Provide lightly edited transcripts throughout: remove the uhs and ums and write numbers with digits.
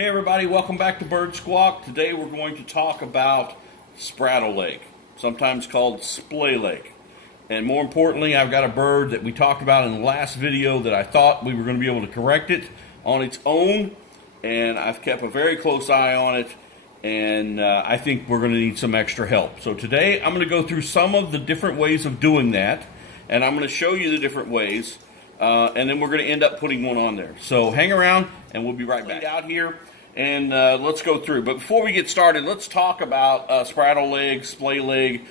Hey everybody, welcome back to Bird Squawk. Today we're going to talk about Spraddle Leg, sometimes called Splay Leg. And more importantly, I've got a bird that we talked about in the last video that I thought we were going to be able to correct it on its own. And I've kept a very close eye on it, and I think we're going to need some extra help. So today I'm going to go through some of the different ways of doing that, and I'm going to show you the different ways. And then we're going to end up putting one on there. So hang around, and we'll be right back out here, and let's go through. But before we get started, let's talk about Spraddle Leg, Splay Leg,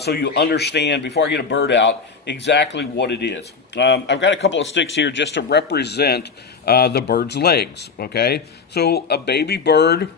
so you understand, before I get a bird out, exactly what it is. I've got a couple of sticks here just to represent the bird's legs, okay? So a baby bird,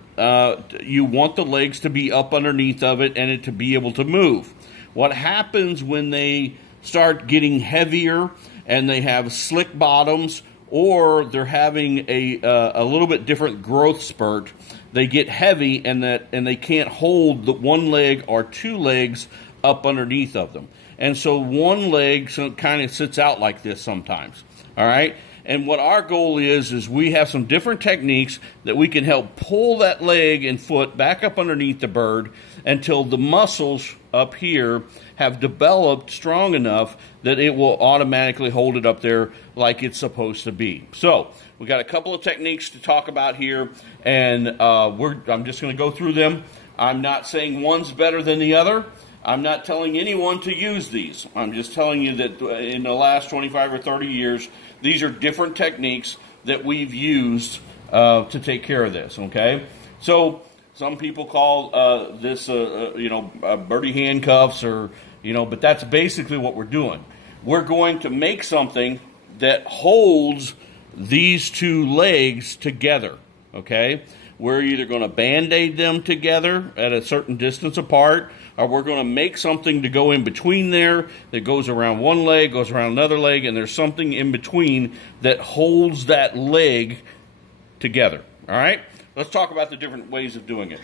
you want the legs to be up underneath of it and it to be able to move. What happens when they start getting heavier and they have slick bottoms, or they're having a little bit different growth spurt, they get heavy and they can't hold the one leg or two legs up underneath of them. And so one leg kind of sits out like this sometimes, all right? And what our goal is we have some different techniques that we can help pull that leg and foot back up underneath the bird until the muscles up here have developed strong enough that it will automatically hold it up there like it's supposed to be. So we got a couple of techniques to talk about here, and I'm just going to go through them. I'm not saying one's better than the other. I'm not telling anyone to use these. I'm just telling you that in the last 25 or 30 years, these are different techniques that we've used to take care of this, okay? So some people call this, birdie handcuffs, or, but that's basically what we're doing. We're going to make something that holds these two legs together, okay? We're either going to band-aid them together at a certain distance apart, or we're going to make something to go in between there that goes around one leg, goes around another leg, and there's something in between that holds that leg together, all right? Let's talk about the different ways of doing it.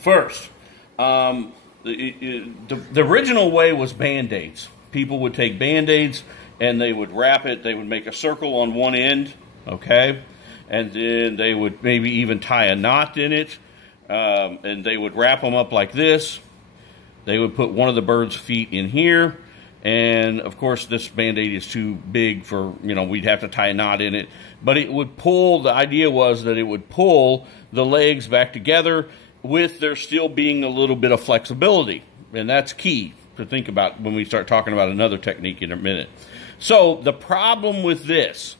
First, the original way was Band-Aids. People would take Band-Aids and they would wrap it. They would make a circle on one end, okay? And then they would maybe even tie a knot in it, and they would wrap them up like this. They would put one of the bird's feet in here, and of course this Band-Aid is too big for, we'd have to tie a knot in it. But it would pull, the idea was that it would pull the legs back together with there still being a little bit of flexibility. And that's key to think about when we start talking about another technique in a minute. So the problem with this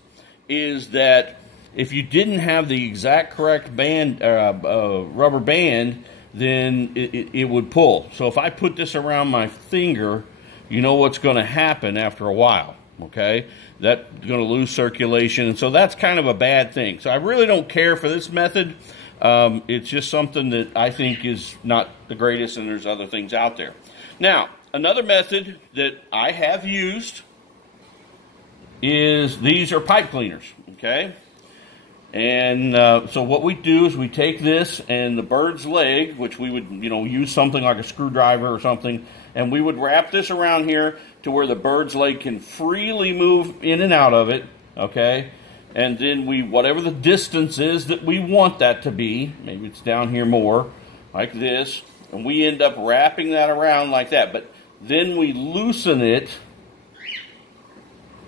is that if you didn't have the exact correct rubber band, then it would pull. So if I put this around my finger, you know what's going to happen after a while, okay? That's going to lose circulation, and so that's kind of a bad thing. So I really don't care for this method. It's just something that I think is not the greatest, and there's other things out there. Now, another method that I have used is these are pipe cleaners, okay? And so what we do is we take this and the bird's leg, which we would, use something like a screwdriver or something, and we would wrap this around here to where the bird's leg can freely move in and out of it, okay? And then whatever the distance is that we want that to be, maybe it's down here more, like this, and we end up wrapping that around like that. But then we loosen it,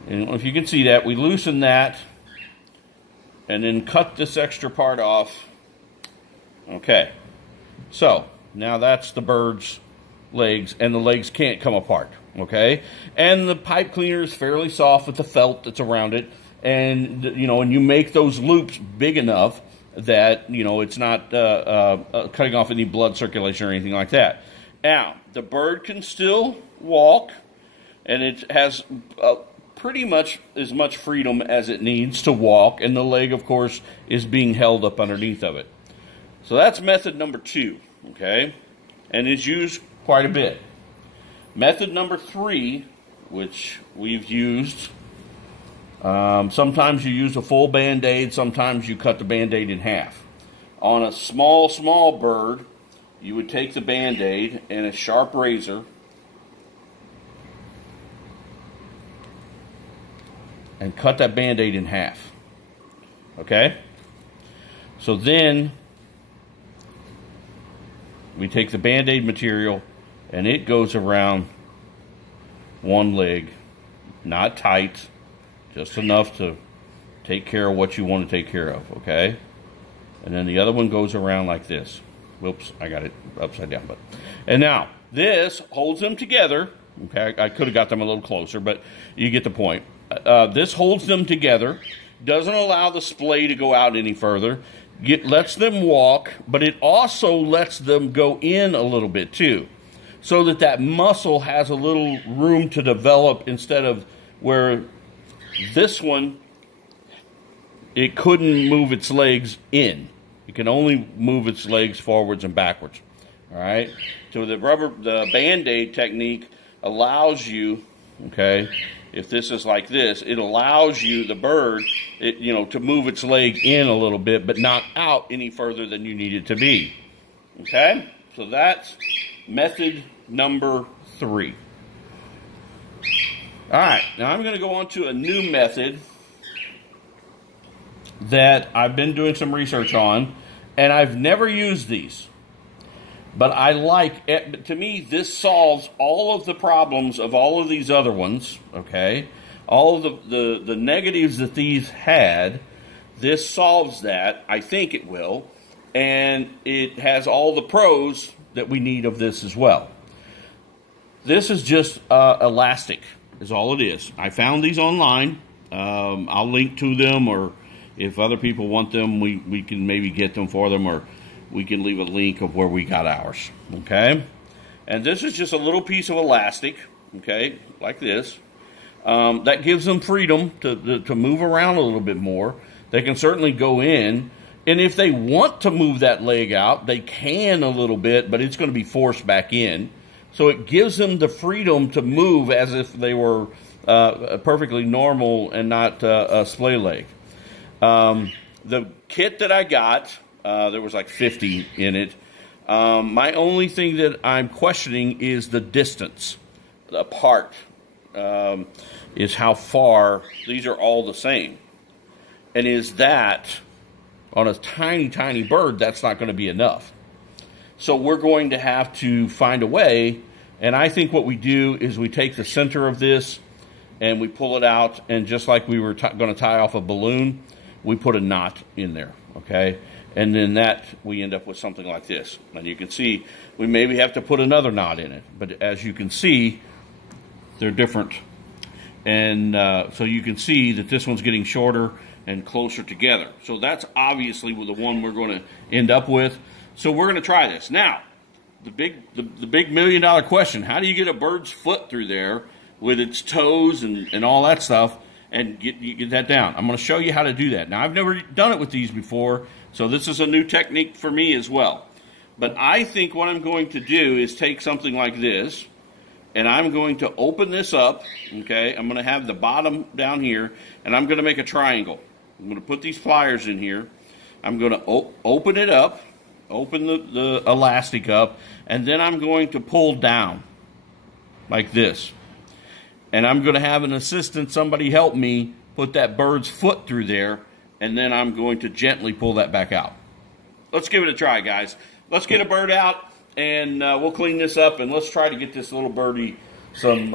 and if you can see that, we loosen that, and then cut this extra part off. Okay, so now that's the bird's legs, and the legs can't come apart, okay? And the pipe cleaner is fairly soft with the felt that's around it, and, and you make those loops big enough that, it's not cutting off any blood circulation or anything like that. Now, the bird can still walk, and it has pretty much as much freedom as it needs to walk, and the leg, of course, is being held up underneath of it. So that's method number 2, okay? And is used quite a bit. Method number 3, which we've used, sometimes you use a full Band-Aid, sometimes you cut the Band-Aid in half. On a small bird, you would take the Band-Aid and a sharp razor and cut that Band-Aid in half. Okay? So then we take the Band-Aid material and it goes around one leg, not tight, just enough to take care of what you want to take care of, okay? And then the other one goes around like this. Whoops, I got it upside down. And now, this holds them together. Okay, I could have got them a little closer, but you get the point. This holds them together, doesn't allow the splay to go out any further, lets them walk, but it also lets them go in a little bit too, so that that muscle has a little room to develop, instead of where this one, it couldn't move its legs in. It can only move its legs forwards and backwards. All right? So the Band-Aid technique allows you, okay, if this is like this, it allows you, the bird, to move its leg in a little bit, but not out any further than you need it to be. Okay? So that's method number 3. All right, now I'm going to go on to a new method that I've been doing some research on, and I've never used these. But I like it. To me, this solves all of the problems of all of these other ones, okay? All of the negatives that these had, this solves that. I think it will. And it has all the pros that we need of this as well. This is just elastic, is all it is. I found these online. I'll link to them, or if other people want them, we can maybe get them for them, or we can leave a link of where we got ours, okay? And this is just a little piece of elastic, okay, like this. That gives them freedom to move around a little bit more. They can certainly go in, and if they want to move that leg out, they can a little bit, but it's going to be forced back in. So it gives them the freedom to move as if they were perfectly normal and not a splay leg. The kit that I got, there was like 50 in it. My only thing that I'm questioning is the distance apart, is how far. These are all the same. And is that, on a tiny, tiny bird, that's not going to be enough. So we're going to have to find a way, and I think what we do is we take the center of this and we pull it out, and just like we were going to tie off a balloon, we put a knot in there, okay? And then that, we end up with something like this. And you can see, we maybe have to put another knot in it. But as you can see, they're different. And so you can see that this one's getting shorter and closer together. So that's obviously the one we're going to end up with. So we're going to try this. Now, the big million-dollar question, how do you get a bird's foot through there with its toes and all that stuff, and get that down? I'm going to show you how to do that. Now, I've never done it with these before, so this is a new technique for me as well. But I think what I'm going to do is take something like this, and I'm going to open this up, okay? I'm going to have the bottom down here, and I'm going to make a triangle. I'm going to put these pliers in here. I'm going to open it up, open the elastic up, and then I'm going to pull down like this. And I'm going to have an assistant, somebody help me put that bird's foot through there, and then I'm going to gently pull that back out. Let's give it a try, guys. Let's get a bird out, and we'll clean this up, and let's try to get this little birdie some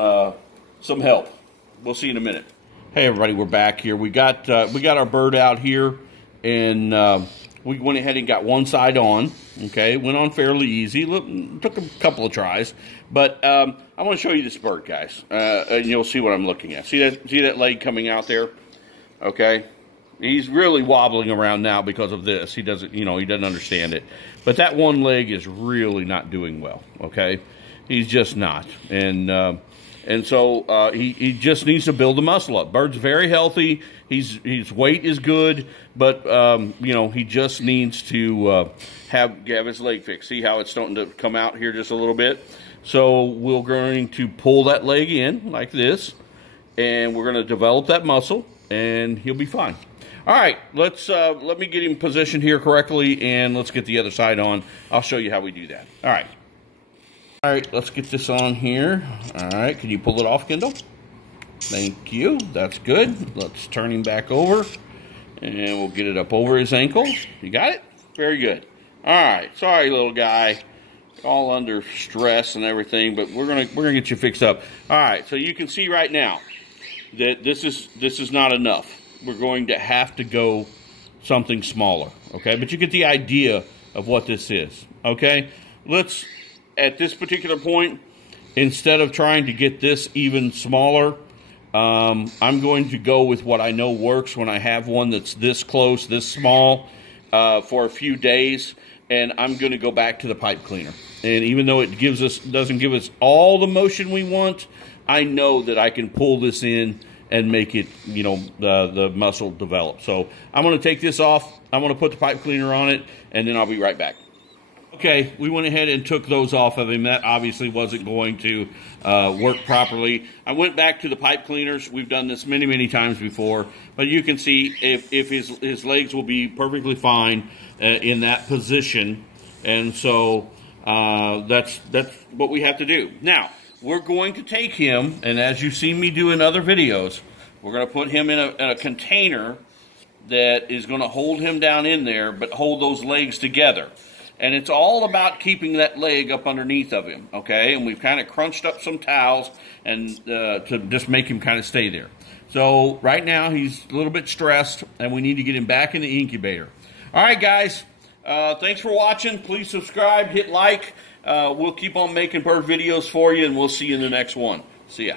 help. We'll see you in a minute. Hey, everybody, we're back here. We got our bird out here, and we went ahead and got one side on. Okay, went on fairly easy. Took a couple of tries, but I want to show you this bird, guys, and you'll see what I'm looking at. See that leg coming out there? Okay, he's really wobbling around now because of this. He doesn't, he doesn't understand it. But that one leg is really not doing well. Okay, he's just not, and so he just needs to build the muscle up. Bird's very healthy. His weight is good, but he just needs to have his leg fixed. See how it's starting to come out here just a little bit. So we're going to pull that leg in like this, and we're going to develop that muscle, and he'll be fine. All right, let me get him positioned here correctly, and let's get the other side on. I'll show you how we do that. All right. All right, let's get this on here. All right, can you pull it off, Kendall? Thank you. That's good. Let's turn him back over. And we'll get it up over his ankle. You got it? Very good. All right. Sorry, little guy. All under stress and everything, but we're gonna get you fixed up. All right. So you can see right now that this is not enough. We're going to have to go something smaller. Okay. But you get the idea of what this is. Okay. Let's, at this particular point, instead of trying to get this even smaller, I'm going to go with what I know works when I have one that's this close, this small, for a few days, and I'm going to go back to the pipe cleaner. And even though it doesn't give us all the motion we want, I know that I can pull this in and make it, you know, the muscle develop. So I'm going to take this off. I'm going to put the pipe cleaner on it, and then I'll be right back. Okay, we went ahead and took those off of him. That obviously wasn't going to work properly. I went back to the pipe cleaners. We've done this many, many times before. But you can see if his legs will be perfectly fine in that position. And so that's what we have to do. Now, we're going to take him, and as you've seen me do in other videos, we're going to put him in a container that is going to hold him down in there, but hold those legs together. And it's all about keeping that leg up underneath of him, okay? And we've kind of crunched up some towels and to just make him kind of stay there. So right now he's a little bit stressed, and we need to get him back in the incubator. All right, guys. Thanks for watching. Please subscribe, hit like. We'll keep on making bird videos for you, and we'll see you in the next one. See ya.